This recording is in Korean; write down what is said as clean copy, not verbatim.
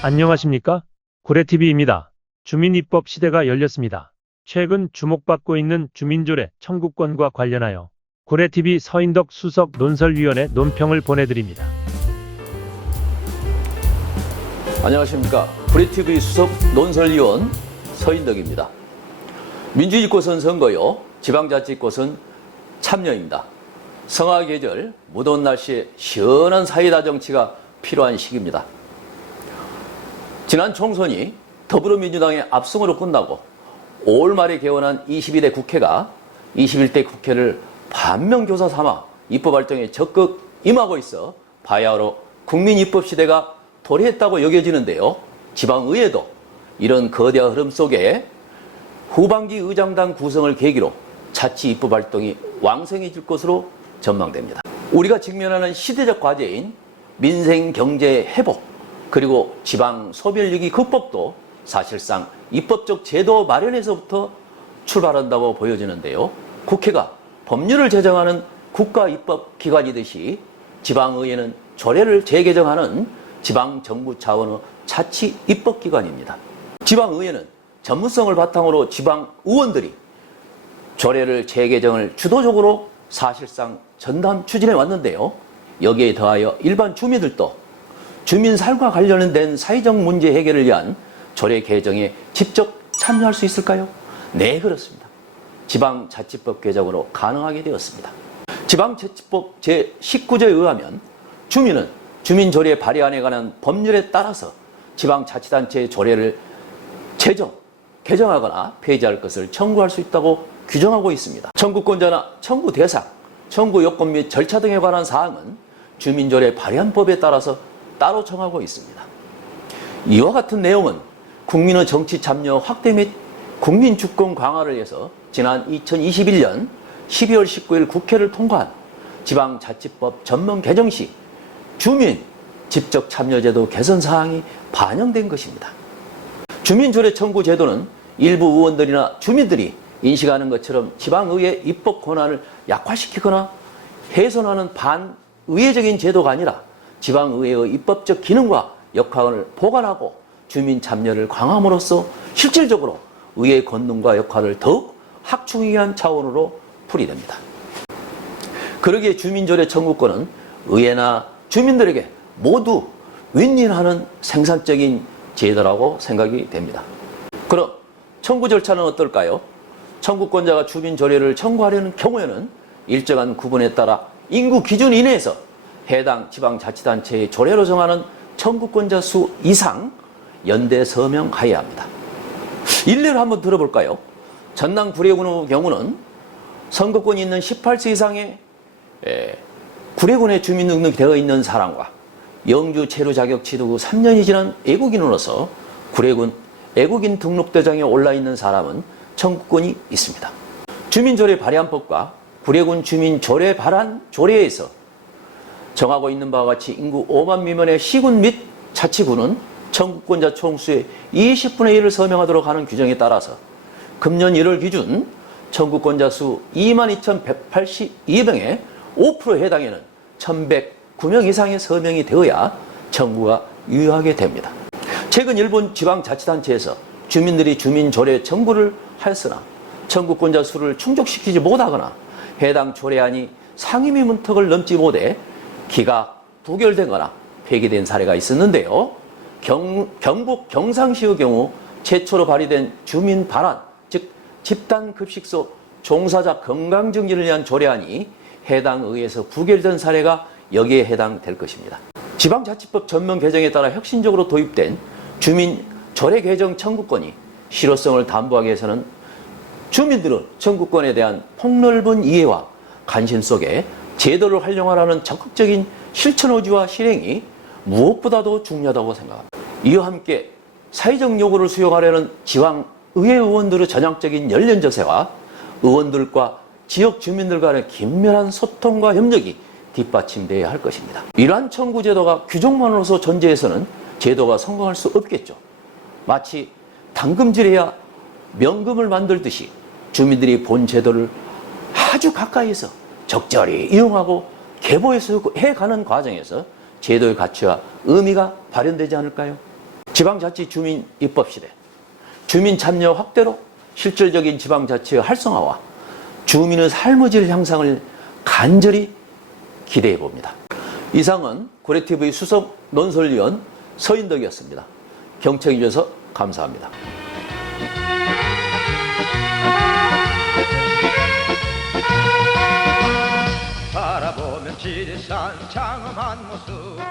안녕하십니까? 고래TV입니다. 주민입법 시대가 열렸습니다. 최근 주목받고 있는 주민조례 청구권과 관련하여 고래TV 서인덕 수석 논설위원의 논평을 보내드립니다. 안녕하십니까? 고래TV 수석 논설위원 서인덕입니다. 민주주의꽃은 선거요, 지방자치꽃은 참여입니다. 성화 계절, 무더운 날씨에 시원한 사이다 정치가 필요한 시기입니다. 지난 총선이 더불어민주당의 압승으로 끝나고 5월 말에 개원한 22대 국회가 21대 국회를 반면교사 삼아 입법 활동에 적극 임하고 있어 바야흐로 국민입법 시대가 도래했다고 여겨지는데요. 지방의회도 이런 거대한 흐름 속에 후반기 의장당 구성을 계기로 자치 입법 활동이 왕성해질 것으로 전망됩니다. 우리가 직면하는 시대적 과제인 민생 경제 회복, 그리고 지방 소멸위기 극복도 사실상 입법적 제도 마련에서부터 출발한다고 보여지는데요. 국회가 법률을 제정하는 국가입법기관이듯이 지방의회는 조례를 재개정하는 지방정부 차원의 자치입법기관입니다. 지방의회는 전문성을 바탕으로 지방의원들이 조례를 재개정을 주도적으로 사실상 전담 추진해 왔는데요. 여기에 더하여 일반 주민들도 주민 살과 관련된 사회적 문제 해결을 위한 조례 개정에 직접 참여할 수 있을까요? 네, 그렇습니다. 지방자치법 개정으로 가능하게 되었습니다. 지방자치법 제19조에 의하면 주민은 주민조례 발의안에 관한 법률에 따라서 지방자치단체의 조례를 개정하거나 폐지할 것을 청구할 수 있다고 규정하고 있습니다. 청구권자나 청구 대상, 청구 요건 및 절차 등에 관한 사항은 주민조례 발의안 법에 따라서 따로 정하고 있습니다. 이와 같은 내용은 국민의 정치 참여 확대 및 국민 주권 강화를 위해서 지난 2021년 12월 19일 국회를 통과한 지방자치법 전면 개정 시 주민 직접 참여제도 개선 사항이 반영된 것입니다. 주민조례 청구 제도는 일부 의원들이나 주민들이 인식하는 것처럼 지방의회 입법 권한을 약화시키거나 훼손하는 반의회적인 제도가 아니라 지방의회의 입법적 기능과 역할을 보완하고 주민 참여를 강화함으로써 실질적으로 의회 권능과 역할을 더욱 확충하기 위한 차원으로 풀이됩니다. 그러기에 주민조례 청구권은 의회나 주민들에게 모두 윈윈하는 생산적인 제도라고 생각이 됩니다. 그럼 청구 절차는 어떨까요? 청구권자가 주민조례를 청구하려는 경우에는 일정한 구분에 따라 인구 기준 이내에서 해당 지방자치단체의 조례로 정하는 청구권자 수 이상 연대 서명하여야 합니다. 일례를 한번 들어볼까요? 전남 구례군의 경우는 선거권이 있는 18세 이상의 구례군에 주민등록이 되어 있는 사람과 영주 체류 자격 취득 후 3년이 지난 애국인으로서 구례군 애국인 등록대장에 올라있는 사람은 청구권이 있습니다. 주민조례 발의안법과 구례군 주민조례 발안 조례에서 정하고 있는 바와 같이 인구 5만 미만의 시군 및 자치구는 청구권자 총수의 20분의 1을 서명하도록 하는 규정에 따라서 금년 1월 기준 청구권자 수 22,182명의 5%에 해당하는 1,109명 이상의 서명이 되어야 청구가 유효하게 됩니다. 최근 일본 지방자치단체에서 주민들이 주민조례 청구를 하였으나 청구권자 수를 충족시키지 못하거나 해당 조례안이 상임위 문턱을 넘지 못해 기가 부결되거나 폐기된 사례가 있었는데요. 경북 경상시의 경우 최초로 발의된 주민 발안, 즉 집단급식소 종사자 건강증진을 위한 조례안이 해당 의회에서 부결된 사례가 여기에 해당될 것입니다. 지방자치법 전면 개정에 따라 혁신적으로 도입된 주민 조례 개정 청구권이 실효성을 담보하기 위해서는 주민들은 청구권에 대한 폭넓은 이해와 관심 속에 제도를 활용하라는 적극적인 실천 의지와 실행이 무엇보다도 중요하다고 생각합니다. 이와 함께 사회적 요구를 수용하려는 지방의회 의원들의 전향적인 연령조세와 의원들과 지역 주민들 간의 긴밀한 소통과 협력이 뒷받침되어야 할 것입니다. 이러한 청구 제도가 규정만으로서 존재해서는 제도가 성공할 수 없겠죠. 마치 당금질해야 명금을 만들듯이 주민들이 본 제도를 아주 가까이에서 적절히 이용하고 개보해서 해가는 과정에서 제도의 가치와 의미가 발현되지 않을까요? 지방자치 주민 입법 시대, 주민 참여 확대로 실질적인 지방자치의 활성화와 주민의 삶의 질 향상을 간절히 기대해 봅니다. 이상은 고래TV 수석 논설위원 서인덕이었습니다. 경청해 주셔서 감사합니다. 바라보면 지리산 장엄한 모습